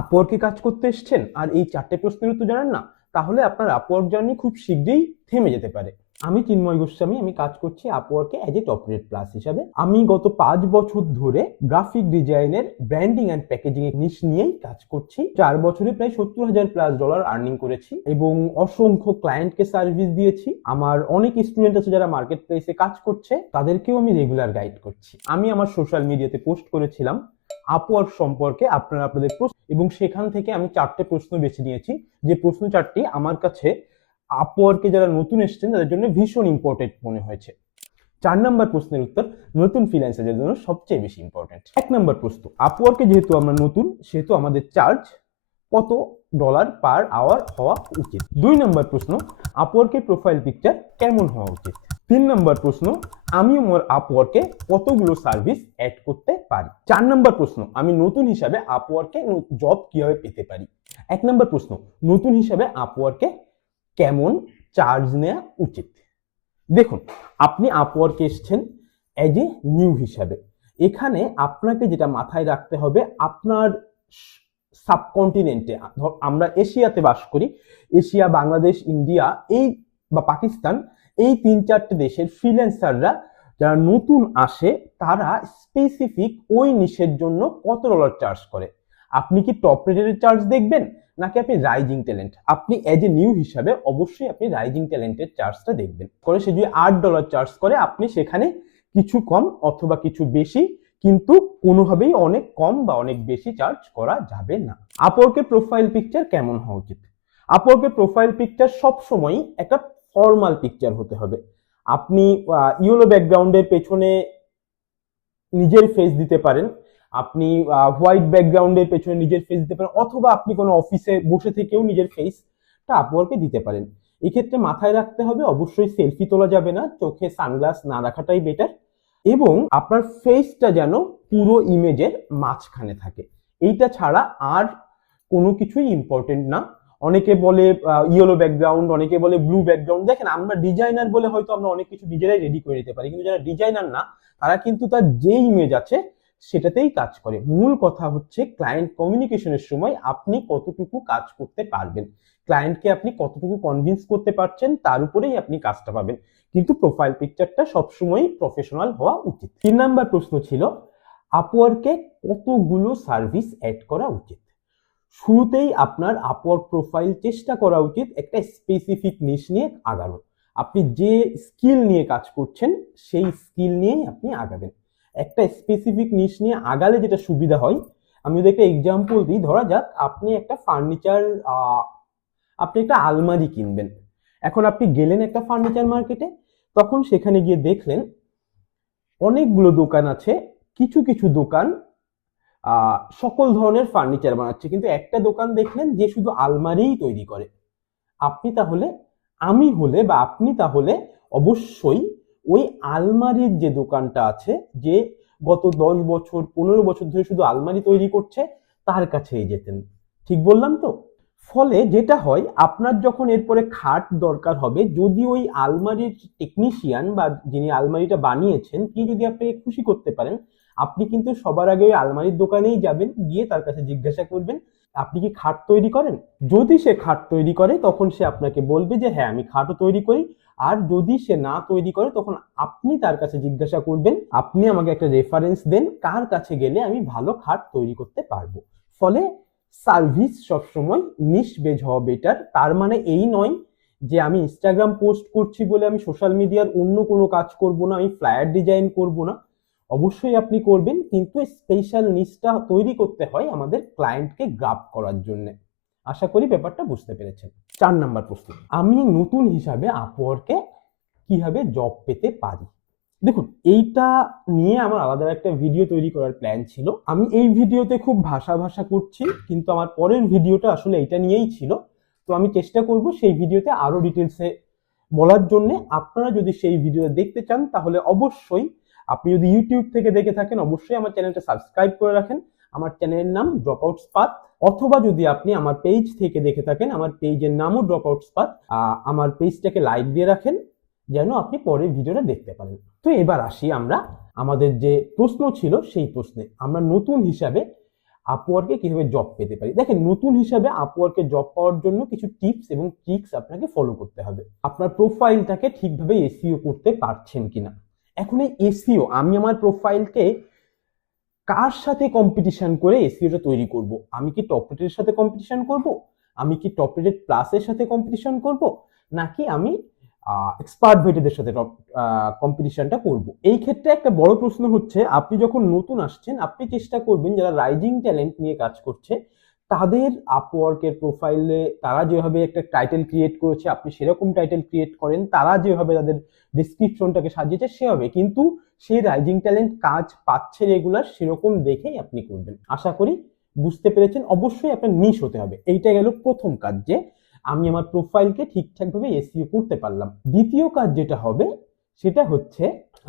আপওয়ার্কে কাজ করতে এসেছেন আর এই 4টে প্রশ্নের উত্তর জানেন না, তাহলে আপনার আপওয়ার্ক জার্নি খুব শীঘ্রই থেমে যেতে পারে। আমি চিন্ময় গোস্বামী, আমি কাজ করছি আপওয়ার্কে as a top rate plus হিসাবে। আমি গত 5 বছর ধরে গ্রাফিক ডিজাইনের ব্র্যান্ডিং অ্যান্ড প্যাকেজিং এর নিশ নিয়েই কাজ করছি। 4 বছরে প্রায় $70,000+ আর্নিং করেছি এবং অসংখ্য ক্লায়েন্টকে সার্ভিস দিয়েছি। আমার অনেক স্টুডেন্ট আছে যারা মার্কেট প্লেসে কাজ করছে, তাদেরকেও আমি রেগুলার গাইড করছি। আমি আমার সোশ্যাল মিডিয়াতে পোস্ট করেছিলাম আপওয়ার্ক সম্পর্কে আপনারা আপনাদের প্রশ্ন, এবং সেখান থেকে আমি 4টে প্রশ্ন বেছে নিয়েছি, যে প্রশ্ন 4টি আমার কাছে আপওয়ার্কে যারা নতুন এসেছেন তাদের জন্য ভীষণ ইম্পর্টেন্ট মনে হয়েছে। 4 নম্বর প্রশ্নের উত্তর নতুন ফ্রিল্যান্সারদের জন্য সবচেয়ে বেশি ইম্পর্টেন্ট। 1 নম্বর প্রশ্ন, আপওয়ার্কে যেহেতু আমরা নতুন সেহেতু আমাদের চার্জ কত $পার আওয়ার হওয়া উচিত। 2 নম্বর প্রশ্ন, আপওয়ার্কের প্রোফাইল পিকচার কেমন হওয়া উচিত। 3 নম্বর প্রশ্ন, আমি আমার আপওয়ার্কে কতগুলো সার্ভিস অ্যাড করতে পারি। 4 নম্বর প্রশ্ন, আমি নতুন হিসাবে আপওয়ার্কে জব কিভাবে পেতে পারি। 1 নম্বর প্রশ্ন, নতুন হিসাবে আপওয়ার্কে কেমন চার্জ নেওয়া উচিত। দেখুন, আপনি আপওয়ার্কে এসেছেন অ্যাজ এ নিউ হিসাবে। এখানে আপনাকে যেটা মাথায় রাখতে হবে, আপনার সাবকন্টিনেন্টে, আমরা এশিয়াতে বাস করি, এশিয়া, বাংলাদেশ, ইন্ডিয়া এই বা পাকিস্তান, এই 3-4টে দেশের ফ্রিল্যান্সাররা যারা নতুন আসে তারা স্পেসিফিক ওই নিশের জন্য কত ডলার চার্জ করে। আপনি কি টপ রেটের চার্জ দেখবেন নাকি আপনি রাইজিং ট্যালেন্ট? আপনি এজ এ নিউ হিসাবে অবশ্যই আপনি রাইজিং ট্যালেন্টের চার্জটা দেখবেন। করে সে যদি $8 চার্জ করে, আপনি সেখানে কিছু কম অথবা কিছু বেশি, কিন্তু কোনোভাবেই অনেক কম বা অনেক বেশি চার্জ করা যাবে না। আপওয়ার্কের প্রোফাইল পিকচার কেমন হওয়া উচিত? আপওয়ার্কের প্রোফাইল পিকচার সবসময় একটা ফর্মাল পিকচার হতে হবে। আপনি ইয়েলো ব্যাকগ্রাউন্ডের পেছনে নিজের ফেস দিতে পারেন, আপনি হোয়াইট ব্যাকগ্রাউন্ডের পেছনে নিজের ফেস দিতে পারেন, অথবা আপনি কোনো অফিসে বসে থেকেও নিজের ফেসটা আপওয়ার্কে দিতে পারেন। এক্ষেত্রে মাথায় রাখতে হবে অবশ্যই সেলফি তোলা যাবে না, চোখে সানগ্লাস না রাখাটাই বেটার, এবং আপনার ফেসটা যেন পুরো ইমেজের মাঝখানে থাকে। এইটা ছাড়া আর কোনো কিছুই ইম্পর্টেন্ট না। অনেকে বলে ইয়েলো ব্যাকগ্রাউন্ড, অনেকে বলে ব্লু ব্যাকগ্রাউন্ড। দেখেন, আমরা ডিজাইনার বলে হয়তো আমরা অনেক কিছু নিজেরাই রেডি করে নিতে পারি, কিন্তু যারা ডিজাইনার না তারা কিন্তু তার যে ইমেজ আছে সেটাতেই কাজ করে। মূল কথা হচ্ছে ক্লায়েন্ট কমিউনিকেশনের সময় আপনি কতটুকু কাজ করতে পারবেন, ক্লায়েন্টকে আপনি কতটুকু কনভিন্স করতে পারছেন, তার উপরেই আপনি কাজটা পাবেন। কিন্তু প্রোফাইল পিকচারটা সবসময় প্রফেশনাল হওয়া উচিত। 3 নাম্বার প্রশ্ন ছিল আপওয়ার্কে কতগুলো সার্ভিস অ্যাড করা উচিত। শুরুতেই আপনার আপওয়ার্ক প্রোফাইল চেষ্টা করা উচিত একটা স্পেসিফিক নিশ নিয়ে আগানো। আপনি যে স্কিল নিয়ে কাজ করছেন সেই স্কিল নিয়েই আপনি আগাবেন। একটা স্পেসিফিক নিশ নিয়ে আগালে যেটা সুবিধা হয়, আমি যদি একটা এক্সাম্পল দিই, ধরা যাক আপনি একটা আপনি একটা আলমারি কিনবেন। এখন আপনি গেলেন একটা ফার্নিচার মার্কেটে, তখন সেখানে গিয়ে দেখলেন অনেকগুলো দোকান আছে, কিছু কিছু দোকান সকল ধরনের ফার্নিচার বানাচ্ছে, কিন্তু একটা দোকান দেখলেন যে শুধু আলমারিই তৈরি করে। আপনি তাহলে আমি হলে বা আপনি তাহলে অবশ্যই ওই আলমারির যে দোকানটা আছে, যে গত 10 বছর 15 বছর ধরে শুধু আলমারি তৈরি করছে, তার কাছেই যেতেন। ঠিক বললাম তো? ফলে যেটা হয়, আপনার যখন এরপরে খাট দরকার হবে, যদি ওই আলমারির টেকনিশিয়ান বা যিনি আলমারিটা বানিয়েছেন তিনি যদি আপনাকে খুশি করতে পারেন, আপনি কিন্তু সবার আগে ওই আলমারির দোকানেই যাবেন, গিয়ে তার কাছে জিজ্ঞাসা করবেন আপনি কি খাট তৈরি করেন। যদি সে খাট তৈরি করে তখন সে আপনাকে বলবে যে হ্যাঁ আমি খাটও তৈরি করি। আর যদি সে না তৈরি করে তখন আপনি তার কাছে জিজ্ঞাসা করবেন আপনি আমাকে একটা রেফারেন্স দেন কার কাছে গেলে আমি ভালো খাট তৈরি করতে পারবো। ফলে সার্ভিস সবসময় নিশবেজ হওয়া বেটার। তার মানে এই নয় যে আমি ইনস্টাগ্রাম পোস্ট করছি বলে আমি সোশ্যাল মিডিয়ার অন্য কোনো কাজ করব না, আমি ফ্লায়ার ডিজাইন করব না। অবশ্যই আপনি করবেন, কিন্তু স্পেশাল নিশটা তৈরি করতে হয় আমাদের ক্লায়েন্টকে গ্রাব করার জন্য। আশা করি ব্যাপারটা বুঝতে পেরেছেন। 4 নাম্বার প্রশ্ন, আমি নতুন হিসাবে আপওয়ার্কে কিভাবে জব পেতে পারি। দেখুন, এইটা নিয়ে আমার আলাদা একটা ভিডিও তৈরি করার প্ল্যান ছিল। আমি এই ভিডিওতে খুব ভাষা করছি, কিন্তু আমার পরের ভিডিওটা আসলে এটা নিয়েই ছিল। তো আমি চেষ্টা করব সেই ভিডিওতে আরো ডিটেলসে বলার জন্য। আপনারা যদি সেই ভিডিও দেখতে চান তাহলে অবশ্যই, আপনি যদি ইউটিউব থেকে দেখে থাকেন অবশ্যই আমার চ্যানেলটা সাবস্ক্রাইব করে রাখেন। আমার চ্যানেলের নাম ড্রপআউটস পাথ। অথবা যদি আপনি আমার পেজ থেকে দেখে থাকেন, আমার পেজের নামও ড্রপআউটস পাথ। আমার পেজটাকে লাইক দিয়ে রাখেন যেন আপনি পরের ভিডিওটা দেখতে পারেন। তো এবার আসি আমরা আমাদের যে প্রশ্ন ছিল সেই প্রশ্নে। আমরা নতুন হিসাবে আপওয়ার্কে কিভাবে জব পেতে পারি। দেখেন, নতুন হিসাবে আপওয়ার্কে জব পাওয়ার জন্য কিছু টিপস এবং ট্রিক্স আপনাকে ফলো করতে হবে। আপনার প্রোফাইলটাকে ঠিকভাবে এসইও করতে পারছেন কিনা। এখন এই এসইও, আমি আমার প্রোফাইলকে কার সাথে কম্পিটিশন করে এসইওটা তৈরি করব? আমি কি টপ রেটের সাথে কম্পিটিশন করব, আমি কি টপ রেটেড প্লাসের সাথে কম্পিটিশন করব, নাকি আমি এক্সপার্ট ভেটেদের সাথে কম্পিটিশনটা করব? এই ক্ষেত্রে একটা বড় প্রশ্ন হচ্ছে, আপনি যখন নতুন আসছেন আপনি চেষ্টা করবেন যারা রাইজিং ট্যালেন্ট নিয়ে কাজ করছে তাদের আপওয়ার্কের প্রোফাইলে তারা যেভাবে একটা টাইটেল ক্রিয়েট করেছে আপনি সেরকম টাইটেল ক্রিয়েট করেন, তারা যেভাবে তাদের ডিসক্রিপশনটাকে সাজিয়েছে সেভাবে, কিন্তু সেই রাইজিং ট্যালেন্ট কাজ পাচ্ছে রেগুলার সেরকম দেখেই আপনি করবেন। আশা করি বুঝতে পেরেছেন। অবশ্যই আপনার নিশ হতে হবে, এইটা গেল প্রথম কাজ, যে আমি আমার প্রোফাইলকে ঠিকঠাকভাবে এসইও করতে পারলাম। দ্বিতীয় কাজ যেটা হবে সেটা হচ্ছে,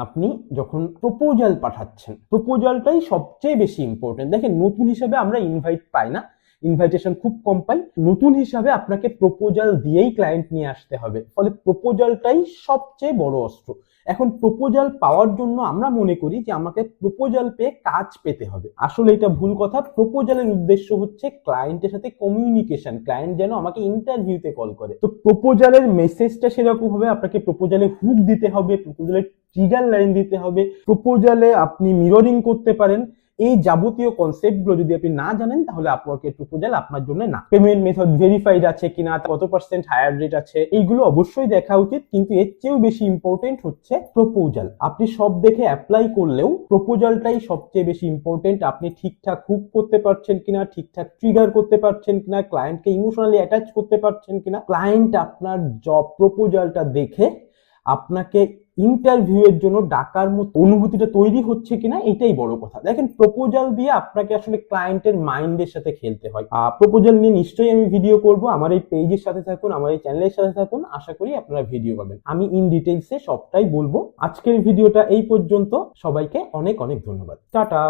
আপনি যখন প্রপোজাল পাঠাচ্ছেন, প্রপোজালটাই সবচেয়ে বেশি ইম্পর্টেন্ট। দেখেন, নতুন হিসাবে আমরা ইনভাইট পাই না, ইনভাইটেশন খুব কম পাই। নতুন হিসাবে আপনাকে প্রপোজাল দিয়েই ক্লায়েন্ট নিয়ে আসতে হবে, ফলে প্রপোজালটাই সবচেয়ে বড় অস্ত্র। এখন প্রপোজাল পাওয়ার জন্য আমরা মনে করি যে আমাকে প্রপোজাল পেয়ে কাজ পেতে হবে, আসলে এটা ভুল কথা। প্রপোজালের উদ্দেশ্য হচ্ছে ক্লায়েন্টের সাথে কমিউনিকেশন, ক্লায়েন্ট যেন আমাকে ইন্টারভিউতে কল করে। তো প্রপোজালের মেসেজটা সেরকম হবে, আপনাকে প্রপোজালে হুক দিতে হবে, প্রপোজালে ট্রিগার লাইন দিতে হবে, প্রপোজালে আপনি মিররিং করতে পারেন। এই যাবতীয় কনসেপ্টগুলো যদি আপনি না জানেন তাহলে আপওয়ার্কের প্রপোজাল আপনার জন্য না। পেমেন্ট মেথড ভেরিফাইড আছে কিনা, কত পার্সেন্ট হায়ার রেট আছে, এইগুলো অবশ্যই দেখা উচিত, কিন্তু এর চেয়েও বেশি ইম্পর্টেন্ট হচ্ছে প্রপোজাল। আপনি সব দেখে অ্যাপ্লাই করলেও প্রপোজালটাই সবচেয়ে বেশি ইম্পর্টেন্ট। আপনি ঠিকঠাক হুক করতে পারছেন কিনা, ঠিকঠাক ট্রিগার করতে পারছেন কিনা, ক্লায়েন্টকে ইমোশনালি অ্যাটাচ করতে পারছেন কিনা, ক্লায়েন্ট আপনার জব প্রপোজালটা দেখে আপনাকে ইন্টারভিউ এর জন্য ডাকার মতো অনুভূতিটা তৈরি হচ্ছে কিনা, এটাই বড় কথা। দেখেন, প্রপোজাল দিয়ে আপনাকে আসলে ক্লায়েন্টের মাইন্ডের সাথে খেলতে হয়। প্রপোজাল নিয়ে নিশ্চয়ই আমি ভিডিও করব, আমার এই পেজের সাথে থাকুন, আমার এই চ্যানেলের সাথে থাকুন, আশা করি আপনারা ভিডিও পাবেন। আমি ইন ডিটেইলসে সবটাই বলবো। আজকের ভিডিওটা এই পর্যন্ত, সবাইকে অনেক অনেক ধন্যবাদ, টাটা।